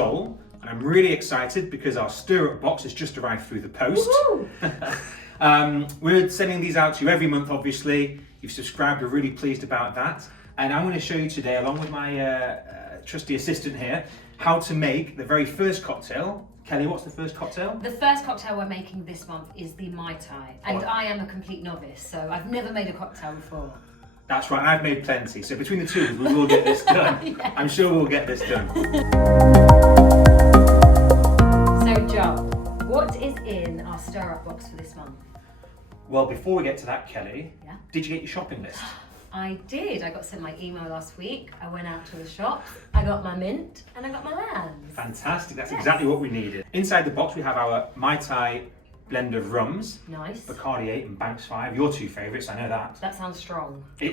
Joel, and I'm really excited because our stir-up box has just arrived through the post. We're sending these out to you every month, obviously. You've subscribed, we're really pleased about that. And I'm going to show you today, along with my trusty assistant here, how to make the very first cocktail. Kelly, what's the first cocktail? The first cocktail we're making this month is the Mai Tai. And I am a complete novice, so I've never made a cocktail before. That's right, I've made plenty. So between the two of us, we will get this done. Yes. I'm sure we'll get this done. So Joel, what is in our stir-up box for this month? Well, before we get to that, Kelly, Yeah? did you get your shopping list? I did. I got sent my email last week. I went out to the shops. I got my mint and I got my lambs. Fantastic, that's Yes. exactly what we needed. Inside the box we have our Mai Tai blend of rums, Nice. Bacardi 8 and Banks 5, your two favourites, I know that. That sounds strong. Well,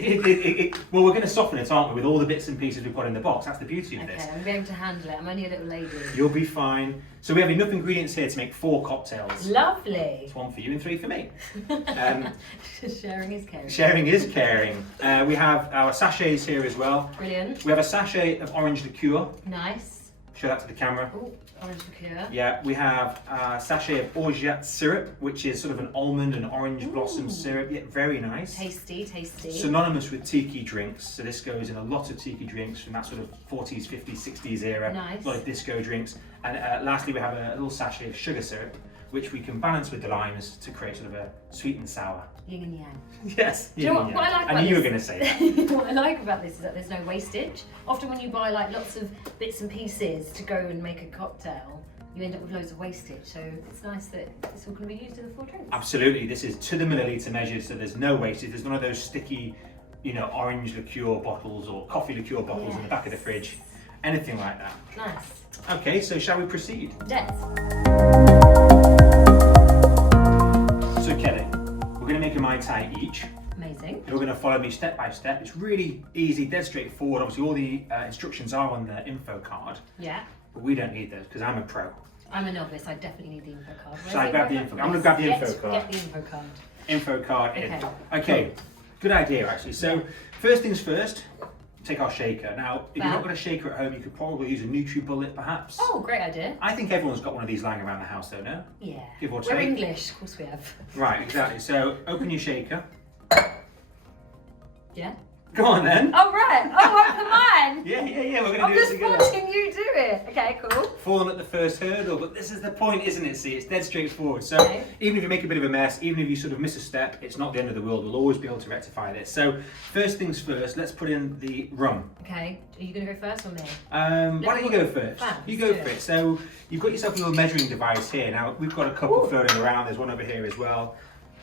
we're going to soften it, aren't we, with all the bits and pieces we put in the box. That's the beauty of Okay, this. I'm going to be able to handle it. I'm only a little lady. You'll be fine. So we have enough ingredients here to make 4 cocktails. Lovely. It's 1 for you and 3 for me. Sharing is caring. Sharing is caring. We have our sachets here as well. Brilliant. We have a sachet of orange liqueur. Nice. Show that to the camera. Oh, orange liqueur. Yeah, we have a sachet of orgeat syrup, which is sort of an almond and orange blossom syrup. Yeah, very nice. Tasty, tasty. Synonymous with tiki drinks, so this goes in a lot of tiki drinks from that sort of 40s, 50s, 60s era. Nice. A lot of disco drinks. And lastly, we have a little sachet of sugar syrup, which we can balance with the limes to create sort of a sweet and sour. Yin and yang. Yes. Do you know what I like I about knew you were this? going to say that. What I like about this is that there's no wastage. Often when you buy like lots of bits and pieces to go and make a cocktail, you end up with loads of wastage. So it's nice that it's all going to be used in the 4 drinks. Absolutely. This is to the milliliter measured, so there's no wastage. There's none of those sticky, orange liqueur bottles or coffee liqueur bottles in the back of the fridge. Anything like that. Nice. Okay, so shall we proceed? Yes. So Kelly, we're going to make a Mai Tai each. Amazing. You're going to follow me step by step. It's really easy, dead straightforward. Obviously all the instructions are on the info card, Yeah. but we don't need those because I'm a pro. I'm a novice. I definitely need the info card. Shall I grab the info? I'm going to grab the info card. Get the info card. Info card in. Okay. Okay, good idea actually. So first things first, take our shaker. Now, if you've not got a shaker at home, you could probably use a NutriBullet perhaps. Oh, great idea. I think everyone's got one of these lying around the house though, no? Yeah. Give or We're take. English, of course we have. Right, exactly. So open your shaker. Yeah. Go on then. Oh right. Oh, up for mine. Yeah, we're going to I'm do it just together. watching you do it. Okay, cool. Fallen at the first hurdle, but this is the point, isn't it? See, it's dead straightforward. So Okay. even if you make a bit of a mess, even if you sort of miss a step, it's not the end of the world. We'll always be able to rectify this. So first things first, let's put in the rum. Okay. Are you going to go first or me? Why don't you go first? Fab, You let's go do for it. it. So you've got yourself a little measuring device here. Now we've got a couple Ooh. floating around. There's one over here as well.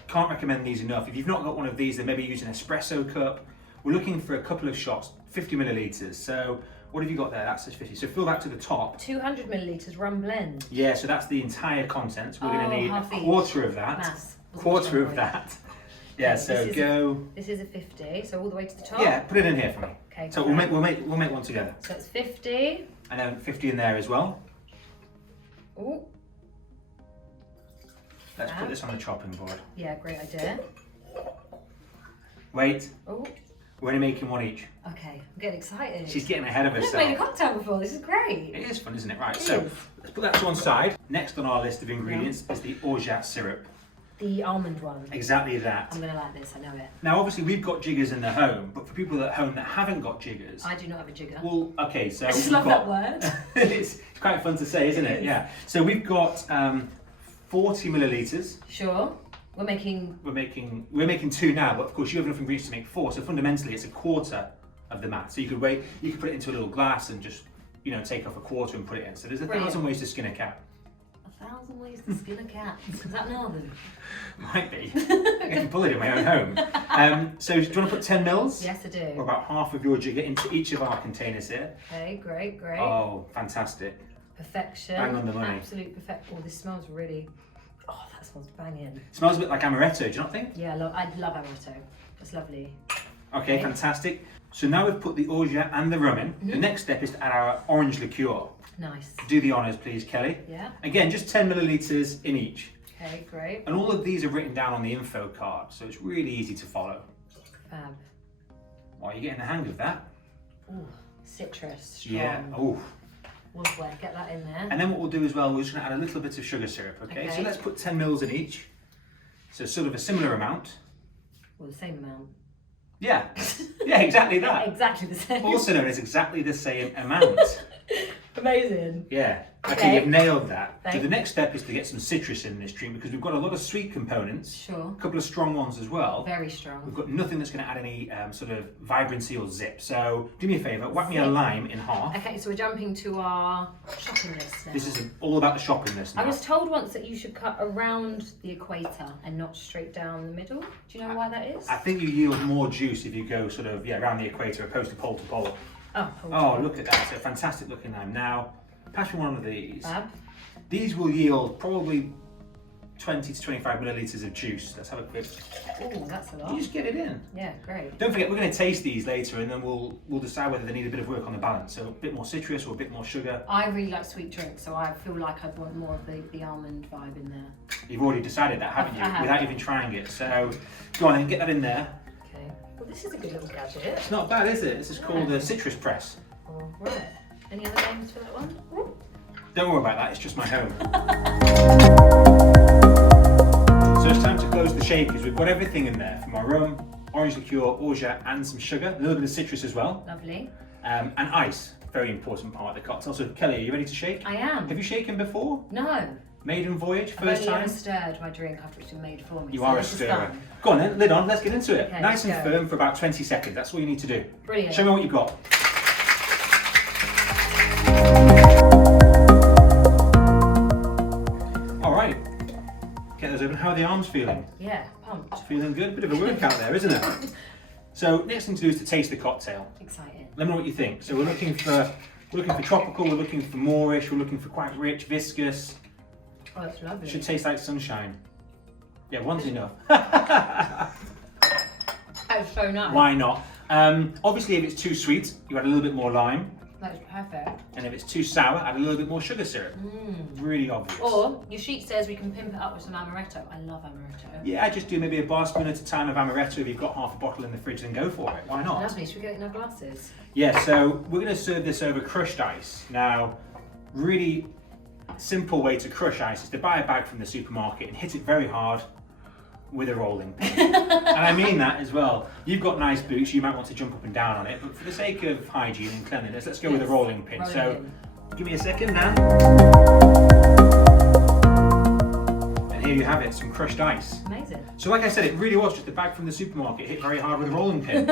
Can't recommend these enough. If you've not got one of these, then maybe use an espresso cup. We're looking for a couple of shots, 50 millilitres. So what have you got there? That's just 50. So fill that to the top. 200 millilitres rum blend. Yeah, so that's the entire contents. We're going Oh, to need a half each. quarter of that. Maths. Quarter of that. Yeah, Okay, so this is go. This is a 50, so all the way to the top. Yeah, put it in here for me. Okay. So great. we'll make one together, So it's 50. and then 50 in there as well. Oh, Let's put this on the chopping board. yeah, great idea. Wait, Oh, we're only making one each. okay. I'm getting excited. She's getting ahead of I've never made a herself. cocktail before. This is great. It is fun, isn't it? Right, It so is. let's put that to one side. Next on our list of ingredients is the orgeat syrup. The almond one. Exactly that. I'm gonna like this. I know it. Now, obviously, we've got jiggers in the home, but for people at home that haven't got jiggers, I do not have a jigger. well, okay, so I just we've love got- that word. it's quite fun to say, isn't it? It is. Yeah. So we've got 40 millilitres. Sure. We're making. We're making 2 now, but of course you have enough ingredients to make 4. So fundamentally, it's a quarter of the mat. So you could put it into a little glass and just take off a quarter and put it in. So there's 1,000 Brilliant. ways to skin a cat. 1,000 ways to skin a cat. Is that northern? Might be. I can pull it in my own home. So do you want to put 10 mils? Yes, I do. Or about half of your jigger into each of our containers here. Okay, great, great. Oh, fantastic. Perfection. Bang on the money. Absolute perfect. Oh, this smells really. Oh, that smells banging. Smells a bit like amaretto, do you not think? Yeah, I love amaretto. It's lovely. Okay, Okay. fantastic. So now we've put the orgeat and the rum in. The next step is to add our orange liqueur. Nice. Do the honours, please, Kelly. Yeah. Again, just 10 millilitres in each. Okay, great. And all of these are written down on the info card, so it's really easy to follow. Fab. Well, you're getting the hang of that. Ooh, citrus. Strong. Yeah. Oh, Was wet. Get that in there. And then what we'll do as well, we're just going to add a little bit of sugar syrup, okay? So Okay. let's put 10 mils in each. So sort of a similar amount. Well, the same amount. Yeah, yeah, exactly that. Exactly the same. Also known as exactly the same amount. Amazing. Yeah. Okay, Okay. you've nailed that. So Thanks. the next step is to get some citrus in this drink because we've got a lot of sweet components, Sure. a couple of strong ones as well. Very strong. We've got nothing that's going to add any sort of vibrancy or zip. So do me a favour, whack me a Zip. lime in half. Okay, so we're jumping to our shopping list now. This is all about the shopping list now. I was told once that you should cut around the equator and not straight down the middle. Do you know why that is? I think you yield more juice if you go sort of around the equator opposed to pole to pole. Oh, hold Oh, on. look at that. It's a fantastic looking lime. Now, pass me one of these. Fab. These will yield probably 20 to 25 millilitres of juice. Let's have a quick... Oh, that's a You lot. just get it in. Yeah, great. Don't forget, we're going to taste these later and then we'll decide whether they need a bit of work on the balance. So a bit more citrus or a bit more sugar. I really like sweet drinks, so I feel like I'd want more of the almond vibe in there. You've already decided that, haven't you? I have. Without even trying it. So go on then, get that in there. Okay. Well, this is a good little gadget. It's not bad, is it? This is called a citrus press. All right. Any other names for that one? Don't worry about that, it's just my home. So it's time to close the shakers. We've got everything in there from our rum, orange liqueur, orgeat, and some sugar, a little bit of citrus as well, Lovely. and ice. Very important part of the cocktail. So Kelly, are you ready to shake? I am. Have you shaken before? No. Maiden voyage, I've first only time? ever stirred my drink after it's been made for me. You so are a this is stirrer. fun. Go on then, lid on, let's get into it. Okay, Nice and let's go. firm for about 20 seconds. That's all you need to do. Brilliant. Show me what you've got. All right. Get those open. How are the arms feeling? Yeah, pumped. Feeling good? Bit of a workout there, isn't it? So next thing to do is to taste the cocktail. Exciting. Let me know what you think. So we're looking for tropical, we're looking for moreish, we're looking for quite rich, viscous. Oh, it's lovely. Should taste like sunshine. Yeah, one's enough. That's so nice. Why not? Obviously, if it's too sweet, you add a little bit more lime, That's perfect. and if it's too sour, add a little bit more sugar syrup. Really obvious. Or your sheet says we can pimp it up with some amaretto. I love amaretto. Yeah, I just do maybe a bar spoon at a time of amaretto. If you've got half a bottle in the fridge, then go for it. Why not? Lovely. Should we get it in our glasses? Yeah, so we're going to serve this over crushed ice. Now, really simple way to crush ice is to buy a bag from the supermarket and hit it very hard with a rolling pin. And I mean that as well. You've got nice boots, you might want to jump up and down on it, but for the sake of hygiene and cleanliness, let's go with a Yes, rolling pin. rolling So pin. give me a second now. And here you have it, some crushed ice. Amazing. So like I said, it really was just a bag from the supermarket hit very hard with a rolling pin.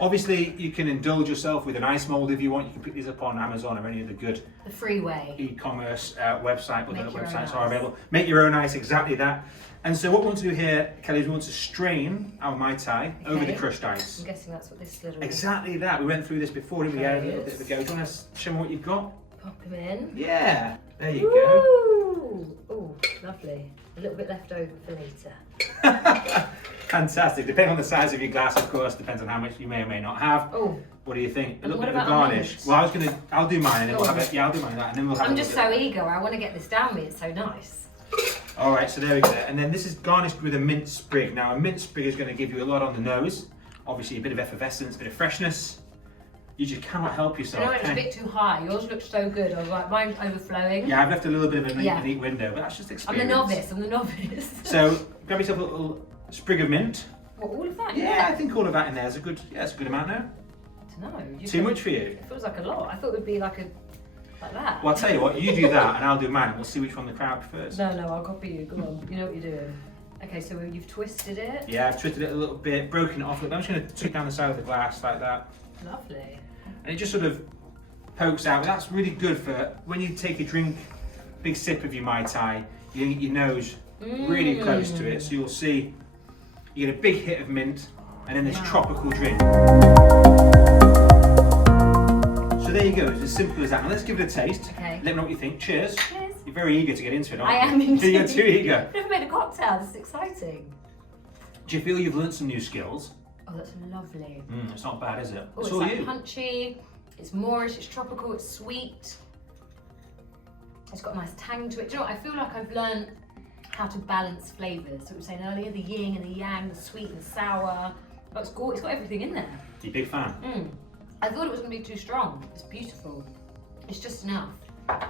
Obviously, you can indulge yourself with an ice mold if you want. You can pick these up on Amazon or any of the good The freeway. e-commerce website, but Make other your own websites are ice. available. Make your own ice, exactly that. And so what we want to do here, Kelly, is we want to strain our Mai Tai over the Okay. crushed ice. I'm guessing that's what this little Exactly that. We went through this before, didn't we? Yeah, a little bit of a go. Do you want to show me what you've got? pop them in. Yeah, there you go. Ooh, ooh, lovely. A little bit left over for later. Fantastic. Depending on the size of your glass, of course, depends on how much you may or may not have. Oh, What do you think? A And little what bit of a about garnish. mint? Well, I'll do mine and then Go we'll on. have it. Yeah, I'll do mine and then we'll have I'm a just look so at eager. I want to get this down me. It's so nice. All right, so there we go. And then this is garnished with a mint sprig. Now, a mint sprig is going to give you a lot on the nose. Obviously, a bit of effervescence, a bit of freshness. You just cannot help You yourself. know, it's a can you? bit too high. Yours looks so good. I was like, mine's overflowing. Yeah, I've left a little bit of a Yeah. neat window, but that's just I'm experience. the novice. I'm the novice. So, grab yourself a little sprig of mint. What, all of that? Yeah, I think all of that in there is a good. Yeah, it's a good amount now. No. Too much for you? It feels like a lot. I thought it would be like that. Well, I'll tell you what. You do that, and I'll do mine. And we'll see which one the crowd prefers. No, I'll copy you. Go on. You know what you're doing. Okay, so you've twisted it. Yeah, I've twisted it a little bit, broken it off. Look, I'm just going to take down the side of the glass like that. Lovely. And it just sort of pokes out. That's really good for when you take a drink, big sip of your Mai Tai, you get your nose really close to it. So you'll see you get a big hit of mint and then this Wow. tropical drink. So there you go, it's as simple as that. Now let's give it a taste. Okay. Let me know what you think. Cheers. Cheers. You're very eager to get into it, aren't I you? am indeed. You're too eager. I've never made a cocktail. This is exciting. Do you feel you've learnt some new skills? Oh, that's lovely. It's not bad, is it? Oh, It's it's all like you. punchy. It's moorish. It's tropical. It's sweet. It's got a nice tang to it. Do you know what? I feel like I've learned how to balance flavours. So we were saying earlier, the yin and the yang, the sweet and sour. Oh, it's got everything in there. You a big fan? I thought it was going to be too strong. It's beautiful. It's just enough.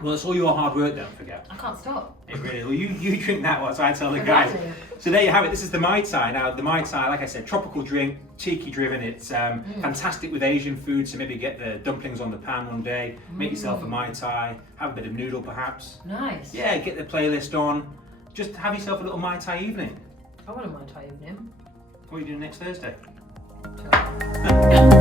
Well, it's all your hard work, don't forget. I can't stop. It really, well, you drink that whilst I tell the guys. So there you have it. This is the Mai Tai. Now, the Mai Tai, like I said, tropical drink, tiki driven. It's fantastic with Asian food. So maybe get the dumplings on the pan one day, make yourself a Mai Tai, have a bit of noodle perhaps. Nice. Yeah, get the playlist on. Just have yourself a little Mai Tai evening. I want a Mai Tai evening. What are you doing next Thursday? Sure.